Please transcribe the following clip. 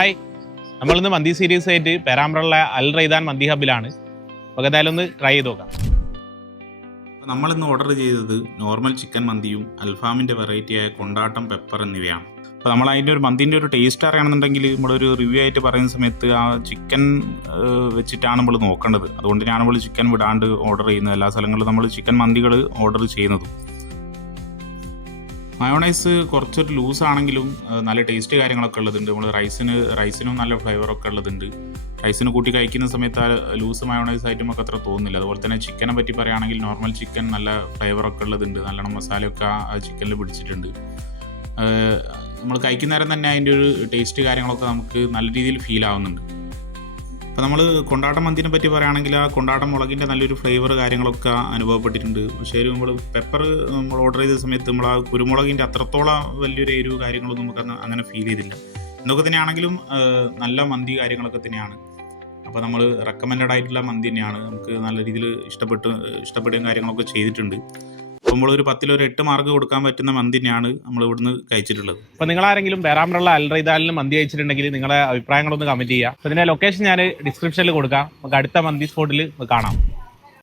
Hi, നമ്മളിന്ന് മന്തി series ആയിട്ട് പേരാമ്പ്രയുള്ള അൽ റൈദാൻ മന്തി ഹബിലാണ്. അപ്പോൾ ഏതായാലും ഒന്ന് ട്രൈ ചെയ്ത് നോക്കാം. നമ്മളിന്ന് ഓർഡർ ചെയ്തത് നോർമൽ ചിക്കൻ മന്തിയും അൽഫാമിൻ്റെ വെറൈറ്റിയായ കൊണ്ടാട്ടം പെപ്പർ എന്നിവയാണ്. അപ്പോൾ നമ്മൾ അതിൻ്റെ ഒരു മന്തിൻ്റെ ഒരു ടേസ്റ്റ് അറിയണമെന്നുണ്ടെങ്കിൽ നമ്മളൊരു റിവ്യൂ ആയിട്ട് പറയുന്ന സമയത്ത് ആ ചിക്കൻ വെച്ചിട്ടാണ് നമ്മൾ നോക്കേണ്ടത്. അതുകൊണ്ടാണ് നമ്മൾ ചിക്കൻ വിടാണ്ട് ഓർഡർ ചെയ്യുന്നത്. എല്ലാ സ്ഥലങ്ങളിലും നമ്മൾ ചിക്കൻ മന്തികൾ ഓർഡർ ചെയ്യുന്നതും. മയോണൈസ് കുറച്ചൊരു ലൂസാണെങ്കിലും നല്ല ടേസ്റ്റ് കാര്യങ്ങളൊക്കെ ഉള്ളതുണ്ട്. നമ്മൾ റൈസിനും നല്ല ഫ്ലേവറൊക്കെ ഉള്ളതുണ്ട്. റൈസിന് കൂട്ടി കഴിക്കുന്ന സമയത്ത് ആ ലൂസ് മയോണൈസ് ആയിട്ടുമൊക്കെ അത്ര തോന്നുന്നില്ല. അതുപോലെ തന്നെ ചിക്കനെ പറ്റി പറയുകയാണെങ്കിൽ നോർമൽ ചിക്കൻ നല്ല ഫ്ലേവറൊക്കെ ഉള്ളതുണ്ട്. നല്ലോണം മസാലയൊക്കെ ആ ചിക്കനിൽ പിടിച്ചിട്ടുണ്ട്. നമ്മൾ കഴിക്കുന്ന നേരം തന്നെ അതിൻ്റെ ഒരു ടേസ്റ്റ് കാര്യങ്ങളൊക്കെ നമുക്ക് നല്ല രീതിയിൽ ഫീൽ ആവുന്നുണ്ട്. അപ്പോൾ നമ്മൾ കൊണ്ടാട്ടം മന്തിനെ പറ്റി പറയുകയാണെങ്കിൽ ആ കൊണ്ടാട്ടം മുളകിൻ്റെ നല്ലൊരു ഫ്ലേവർ കാര്യങ്ങളൊക്കെ അനുഭവപ്പെട്ടിട്ടുണ്ട്. പക്ഷേ നമ്മൾ പെപ്പർ നമ്മൾ ഓർഡർ ചെയ്ത സമയത്ത് നമ്മൾ ആ കുരുമുളകിൻ്റെ അത്രത്തോളം വലിയൊരു എരിവ് കാര്യങ്ങളൊന്നും നമുക്ക് അങ്ങനെ ഫീൽ ചെയ്തില്ല. എന്തൊക്കെ തന്നെയാണെങ്കിലും നല്ല മന്തി കാര്യങ്ങളൊക്കെ തന്നെയാണ്. അപ്പോൾ നമ്മൾ റെക്കമെൻഡഡ് ആയിട്ടുള്ള മന്തി തന്നെയാണ്. നമുക്ക് നല്ല രീതിയിൽ ഇഷ്ടപ്പെടുകയും കാര്യങ്ങളൊക്കെ ചെയ്തിട്ടുണ്ട്. അപ്പോൾ നമ്മളൊരു 10 ഒരു 8 മാർക്ക് കൊടുക്കാൻ പറ്റുന്ന മന്തി തന്നെയാണ് നമ്മൾ ഇവിടുന്ന് കഴിച്ചിട്ടുള്ളത്. അപ്പോൾ നിങ്ങളാരെങ്കിലും പേരാമ്പ്രയുള്ള അൽ റൈദാനിൽ മന്തി കഴിച്ചിട്ടുണ്ടെങ്കിൽ നിങ്ങളുടെ അഭിപ്രായങ്ങളൊന്ന് കമൻറ്റ് ചെയ്യുക. അപ്പോൾ ഇതിൻ്റെ ലൊക്കേഷൻ ഞാൻ ഡിസ്ക്രിപ്ഷനിൽ കൊടുക്കാം. നമുക്ക് അടുത്ത മന്തി സ്പോട്ടിൽ കാണാം.